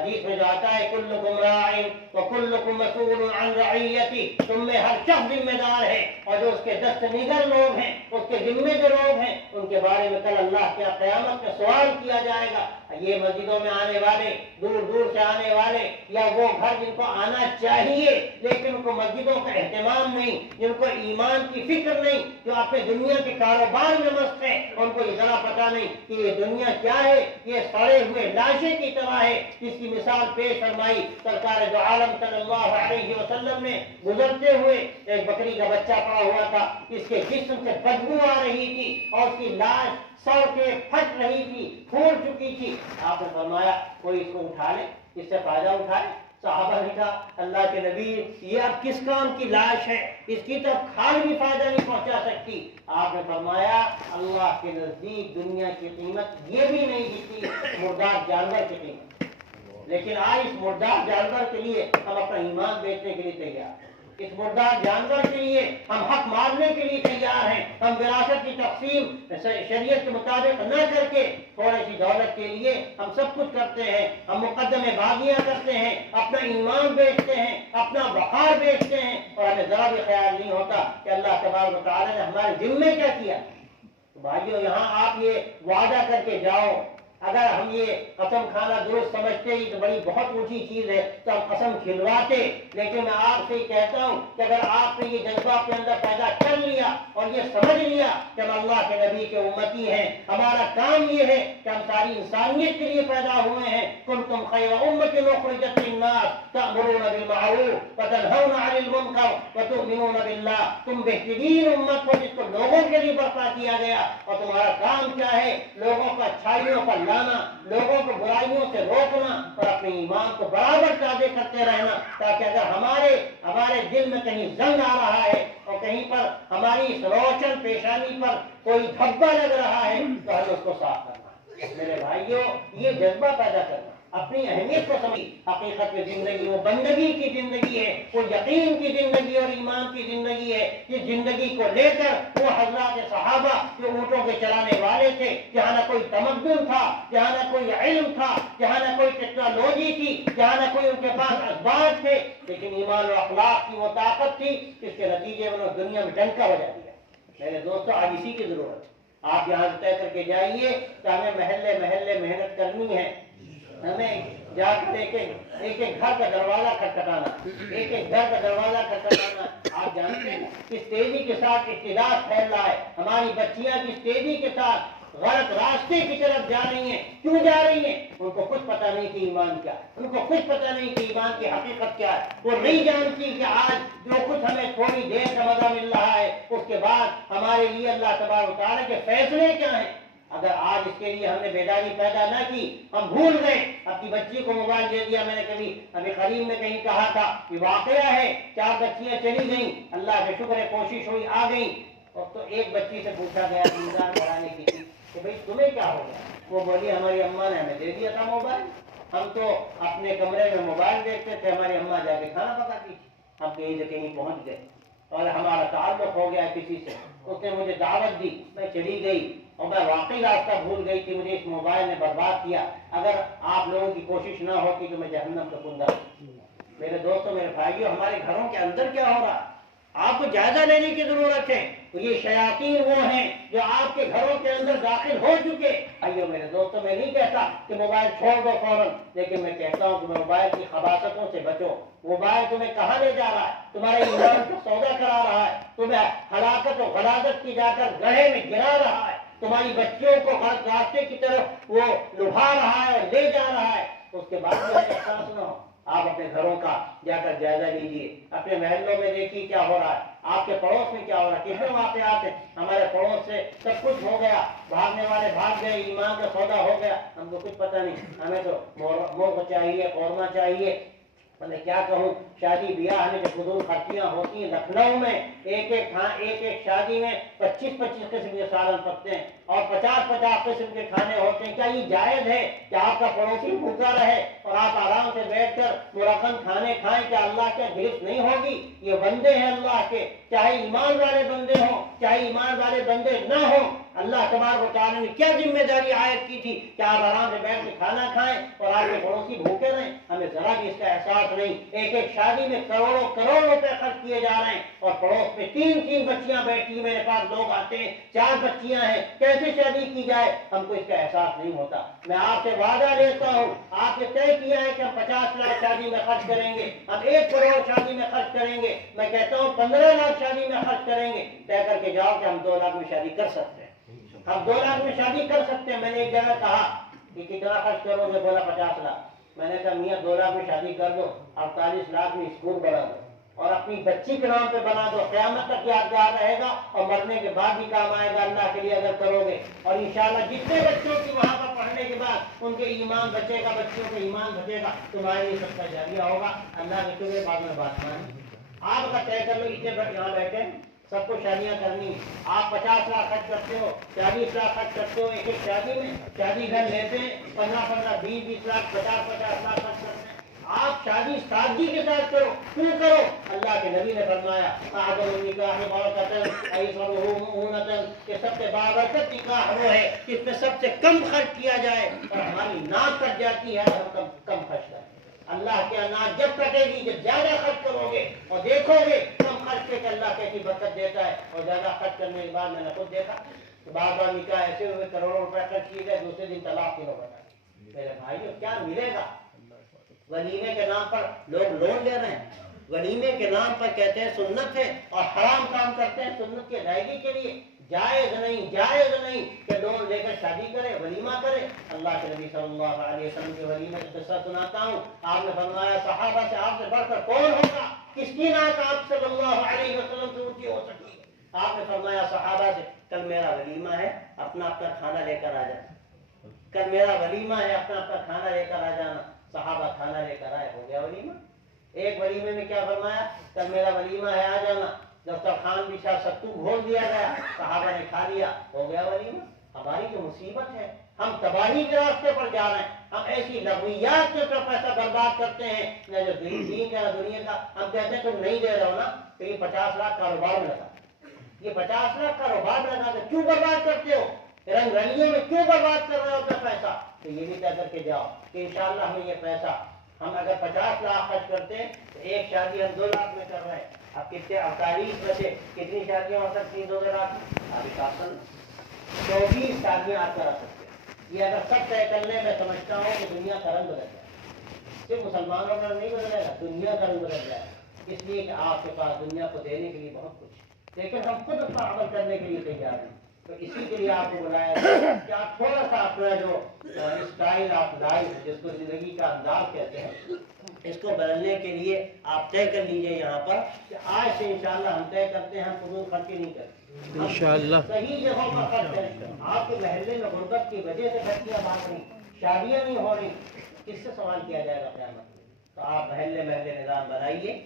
حدیث میں جو آتا ہے کلکم راع وکلکم مسئول عن رعیتی، تم میں ہر شخص ذمہ دار ہے، اور جو اس کے دست نگر لوگ ہیں، اس کے ذمے جو لوگ ہیں، ان کے بارے میں کل اللہ کے قیامت میں سوال کیا جائے گا۔ یہ مسجدوں میں آنے والے، دور دور سے آنے والے، یا وہ گھر جن کو آنا چاہیے لیکن ان کو مسجدوں کا اہتمام نہیں، جن کو ایمان کی فکر نہیں، جو اپنے دنیا کے کاروبار میں مست ہیں، ان کو یہ ذرا پتہ نہیں کہ یہ دنیا کیا ہے، یہ سڑے ہوئے لاشیں کی طرح ہے، جس کی مثال پیش فرمائی سرکار دو عالم صلی اللہ علیہ وسلم نے۔ گزرتے ہوئے ایک بکری کا بچہ پڑا ہوا تھا، اس کے جسم سے بدبو آ رہی تھی اور اس کی لاش سڑ کے پھٹ رہی تھی، پھول چکی تھی۔ آپ نے فرمایا کوئی اس کو اٹھا لے، اس سے فائدہ اٹھائے۔ صحابہ نے کہا اللہ کے نبی یہ اب کس کام کی لاش ہے، اس کی تو کھال بھی فائدہ نہیں پہنچا سکتی۔ آپ نے فرمایا اللہ کے نزدیک دنیا کی قیمت یہ بھی نہیں جتنی مردار جانور کی قیمت، لیکن آج اس مردار جانور کے لیے ہم اپنا ایمان بیچنے کے لیے تیار ہیں، اس مردار جانور کے لیے ہم حق مارنے کے لیے تیار ہیں۔ ہم وراثت کی تقسیم شریعت کے مطابق نہ کر کے تھوڑی سی دولت کے لیے ہم سب کچھ کرتے ہیں، ہم مقدمے بازیاں کرتے ہیں، اپنا ایمان بیچتے ہیں، اپنا وقار بیچتے ہیں، اور ہمیں ذرا بھی خیال نہیں ہوتا کہ اللہ تبارک و تعالی نے ہمارے دل میں کیا کیا۔ تو بھائیو یہاں آپ یہ وعدہ کر کے جاؤ، اگر ہم یہ قسم کھانا درست سمجھتے ہی تو بڑی بہت اونچی چیز ہے تو ہم قسم کھلواتے، لیکن میں آپ سے ہی کہتا ہوں کہ اگر آپ نے یہ جذبہ اپنے اندر پیدا کر لیا اور یہ سمجھ لیا کہ ہم اللہ کے نبی کے امتی ہیں، ہمارا کام یہ ہے کہ ہم ساری انسانیت کے لیے پیدا ہوئے ہیں، کنتم خیر امۃ اخرجت للناس تأمرون بالمعروف وتنہون عن المنکر وتؤمنون باللہ، تم بہترین امت ہو جس کو لوگوں کے لیے برپا کیا گیا، اور تمہارا کام کیا ہے؟ لوگوں کو اچھائیوں پر لانا، لوگوں کو برائیوں سے روکنا، اور اپنے ایمان کو برابر تازے کرتے رہنا، تاکہ اگر ہمارے دل میں کہیں زنگ آ رہا ہے اور کہیں پر ہماری اس روشن پیشانی پر کوئی دھبا لگ رہا ہے تو ہمیں اس کو صاف کرنا۔ میرے بھائیوں یہ جذبہ پیدا کرنا، اپنی اہمیت کو سمجھ، حقیقت میں زندگی وہ بندگی کی زندگی ہے، وہ یقین کی زندگی اور ایمان کی زندگی ہے۔ اس زندگی کو لے کر وہ حضرات صحابہ جو اونٹوں کے چلانے والے تھے، جہاں نہ کوئی تمدن تھا، جہاں نہ کوئی علم تھا، جہاں نہ کوئی ٹیکنالوجی تھی، جہاں نہ کوئی ان کے پاس اسباب تھے، لیکن ایمان و اخلاق کی وہ طاقت تھی جس کے نتیجے میں انہوں نے دنیا میں ڈنکا بجا دیا۔ میرے دوستو آج اسی کی ضرورت ہے۔ آپ یہاں سے طے کر کے جائیے کہ ہمیں محلے محلے محنت کرنی ہے، ہمیں جا کر ایک ایک گھر کا دروازہ کھٹکھٹانا، ایک ایک گھر کا دروازہ کھٹکھٹانا۔ آپ جانتے ہیں کس تیزی کے ساتھ اقتدار پھیل رہا ہے، ہماری بچیاں کس تیزی کے ساتھ غلط راستے کی طرف جا رہی ہیں۔ کیوں جا رہی ہیں؟ ان کو کچھ پتہ نہیں کہ ایمان کیا، ان کو کچھ پتہ نہیں کہ ایمان کی حقیقت کیا ہے۔ وہ نہیں جانتی کہ آج جو کچھ ہمیں تھوڑی دیر کا مزہ مل رہا ہے، اس کے بعد ہمارے لیے اللہ تبارک و تعالیٰ کے فیصلے کیا ہیں۔ اگر آج اس کے لیے ہم نے بیداری پیدا نہ کی، ہم بھول گئے، اپنی بچی کو موبائل دے دیا۔ میں نے کبھی ابھی قریب میں کہیں کہا تھا کہ واقعہ ہے 4 بچیاں چلی گئیں، اللہ کا شکر ہے کوشش ہوئی آ گئیں، اور تو ایک بچی سے پوچھا گیا انتظار بڑھانے کی تھی کہ بھئی تمہیں کیا ہو گیا؟ وہ بولی ہماری اماں نے ہمیں دے دیا تھا موبائل، ہم تو اپنے کمرے میں موبائل دیکھتے تھے، ہماری اماں جا کے کھانا پکاتی تھی، ہم کہیں نہ کہیں پہنچ گئے اور ہمارا تعلق ہو گیا کسی سے، اس نے مجھے دعوت دی، میں چلی گئی اور میں واقعی راستہ بھول گئی کہ مجھے اس موبائل نے برباد کیا۔ اگر آپ لوگوں کی کوشش نہ ہوتی تو میں جہنم کا کندا۔ میرے دوستوں میرے بھائیوں ہمارے گھروں کے اندر کیا ہو رہا، آپ کو جائزہ لینے کی ضرورت ہے۔ تو یہ شیاطین وہ ہیں جو آپ کے گھروں کے اندر داخل ہو چکے۔ بھائیو میرے دوستوں میں نہیں کہتا کہ موبائل چھوڑ دو فوراً، لیکن میں کہتا ہوں کہ موبائل کی خباثتوں سے بچو۔ موبائل تمہیں کہاں لے جا رہا ہے؟ تمہارے ایمان کو سودا کرا رہا ہے، تمہیں ہلاکت و غلاظت کی جا کر گڑھے میں گرا رہا ہے، تمہاری بچیوں کو غلط راستے کی طرف وہ لبھا رہا ہے اور لے جا رہا ہے۔ اس کے بعد بھی احساس نہ ہو۔ آپ اپنے گھروں کا جا کر جائزہ لیجیے، اپنے محلوں میں دیکھیے کیا ہو رہا ہے، آپ کے پڑوس میں کیا ہو رہا ہے۔ کتنے واقعات ہیں ہمارے پڑوس سے سب کچھ ہو گیا، بھاگنے والے بھاگ گئے، ایمان کا سودا ہو گیا، ہم کو کچھ پتہ نہیں، ہمیں تو مرغ چاہیے، قورمہ چاہیے۔ میں کیا کہوں، شادی بیاہ میں جو فضول خرچیاں ہوتی ہیں لکھنؤ میں، ایک ایک شادی میں 25 قسم کے سالن پکتے ہیں اور 50 قسم کے کھانے ہوتے ہیں۔ کیا یہ جائز ہے کہ آپ کا پڑوسی بھوکا رہے اور آپ آرام سے بیٹھ کر مرغن کھانے کھائیں؟ کیا اللہ کی گرفت نہیں ہوگی؟ یہ بندے ہیں اللہ کے، چاہے ایمان والے بندے ہوں چاہے ایمان والے بندے نہ ہوں۔ اللہ تبارک و تعالیٰ نے کیا ذمہ داری عائد کی تھی کہ آپ آرام سے بیٹھ کے کھانا کھائیں اور آپ کے پڑوسی بھوکے رہیں؟ ذرا بھی اس کا احساس نہیں. ایک ایک شادی میں کروڑوں کروڑ روپے خرچ کیے جا رہے ہیں اور پڑوس میں تین تین بچیاں بیٹھی, میرے پاس لوگ آتے ہیں 4 بچیاں ہیں, کیسے شادی کی جائے, ہم کو اس کا احساس نہیں ہوتا. میں آپ سے وعدہ لیتا ہوں, آپ نے طے کیا ہے کہ ہم 50 لاکھ شادی میں خرچ کریں گے, ہم 1 کروڑ شادی میں خرچ کریں گے, میں کہتا ہوں 15 لاکھ شادی میں خرچ کریں گے. طے کر کے جاؤ کہ ہم 2 لاکھ میں شادی کر سکتے ہیں, ہم 2 لاکھ میں شادی کر سکتے ہیں. میں نے ایک جگہ کہا کہ کتنا خرچ کرو گے, بولا 50 لاکھ. میں نے کہا میاں 2 لاکھ میں شادی کر دو, 48 لاکھ میں اسکول بنا دو اور اپنی بچی کے نام پہ بنا دو, قیامت تک یادگار رہے گا اور مرنے کے بعد بھی کام آئے گا اللہ کے لیے اگر کرو گے. اور انشاءاللہ جتنے بچوں کی وہاں پر پڑھنے کے بعد ان کے ایمان بچے گا, بچوں کا ایمان بچے گا, تمہارے لیے سب کا جاریہ ہوگا. اللہ کے شکر بعد میں بات مانی. آپ کا طے کر لو, اتنے یہاں بیٹھے سب کو شادیاں کرنی, آپ 50 لاکھ خرچ کرتے ہو, 40 لاکھ خرچ کرتے ہو ایک ایک شادی میں, شادی گھر لیتے ہیں 15 20 لاکھ 50 لاکھ خرچ کرتے ہیں. آپ شادی سادگی کے ساتھ کرو, کیوں کرو؟ اللہ کے نبی نے فرمایا اعظم النکاح برکۃ ایسرہ مؤونۃ, کہ سب سے بابرکت نکاح وہ ہے جس میں سب سے کم خرچ کیا جائے, اور ہماری ناک کٹ جاتی ہے ہم کم خرچ کریں. اللہ کے ناک جب کٹے گی جب زیادہ خرچ کرو گے اور دیکھو گے کم خرچ کے اللہ کیسی برکت دیتا ہے, اور زیادہ خرچ کرنے کے بعد میں نے خود دیکھا کہ بار نکاح ایسے ہوئے کروڑوں روپے خرچ کیے گئے, دوسرے دن طلاق کی نوبت آئی. میرے بھائیو کیا ملے گا؟ ولیمے کے نام پر لوگ لون لے رہے ہیں, ولیمے کے نام پر کہتے ہیں سنت ہے اور حرام کام کرتے ہیں سنت کی ادائیگی کے لیے. جائز نہیں کہ لون لے کر شادی کرے, ولیمہ کرے. اللہ کے نبی صلی اللہ علیہ وسلم کے ولیمے کا قصہ سناتا ہوں. آپ نے فرمایا صحابہ سے آپ سے بڑھ کر کون ہوگا, کس کی ناک آپ صلی اللہ علیہ وسلم سے اونچی ہو سکتی ہے؟ آپ نے فرمایا صحابہ سے کل میرا ولیمہ ہے, اپنا کھانا لے کر آ جانا. کل میرا ولیمہ ہے, اپنا کھانا لے کر آ جانا. صحابہ کھانا لے کر آئے, ہو گیا ولیمہ. ایک ولیمے میں کیا فرمایا, کل میرا ولیمہ ہے, آ جانا. دسترخوان بچھا ستو گھول دیا گیا, صحابہ نے کھا لیا, ہو گیا ولیمہ. ہماری جو مصیبت ہے, ہم تباہی کے راستے پر جا رہے ہیں. ہم ایسی لغویات کے اوپر پیسہ برباد کرتے ہیں, نہ جو دین کا نہ دنیا کا. ہم کہتے ہیں تم نہیں دے رہے ہو نا, تو یہ 50 لاکھ کاروبار میں لگا, یہ 50 لاکھ کاروبار میں لگا, تو کیوں برباد کرتے ہو؟ رنگ رنگیوں میں کیوں برباد کر رہے ہو اپنا پیسہ؟ تو یہ بھی طے کر کے جاؤ کہ انشاءاللہ ہمیں یہ پیسہ, ہم اگر 50 لاکھ خرچ کرتے ہیں تو ایک شادی ہم 2 لاکھ میں کر رہے ہیں. اب کتنے 48 بچے, کتنی شادیاں ہو سکتی ہیں 2 لاکھ؟ ابھی 24 شادیاں آپ کرا سکتے ہیں. یہ اگر سب طے کر لیں, میں سمجھتا ہوں کہ دنیا کا رنگ بدل جائے. صرف مسلمانوں کا نہیں بدلے گا, دنیا کا رنگ بدل جائے. اس لیے کہ آپ کے پاس دنیا کو دینے کے لیے بہت کچھ, لیکن ہم خود اپنا عمل کرنے کے لیے تیار ہیں. تو اسی کے لیے آپ کو بلایا کہ آپ تھوڑا سا اپنا جو اسٹائل آف لائف, جس کو زندگی کا انداز کہتے ہیں, اس کو بدلنے کے لیے آپ طے کر لیجئے یہاں پر کہ آج سے انشاءاللہ ہم طے کرتے ہیں ہم فضول خرچی نہیں کرتے, انشاءاللہ صحیح جگہوں پر خرچ کریں. آپ کے محلے میں غربت کی وجہ سے بچیاں بانٹ رہی, شادیاں نہیں ہو رہی, کس سے سوال کیا جائے گا قیامت میں؟ تو آپ محلے نظام بنائیے.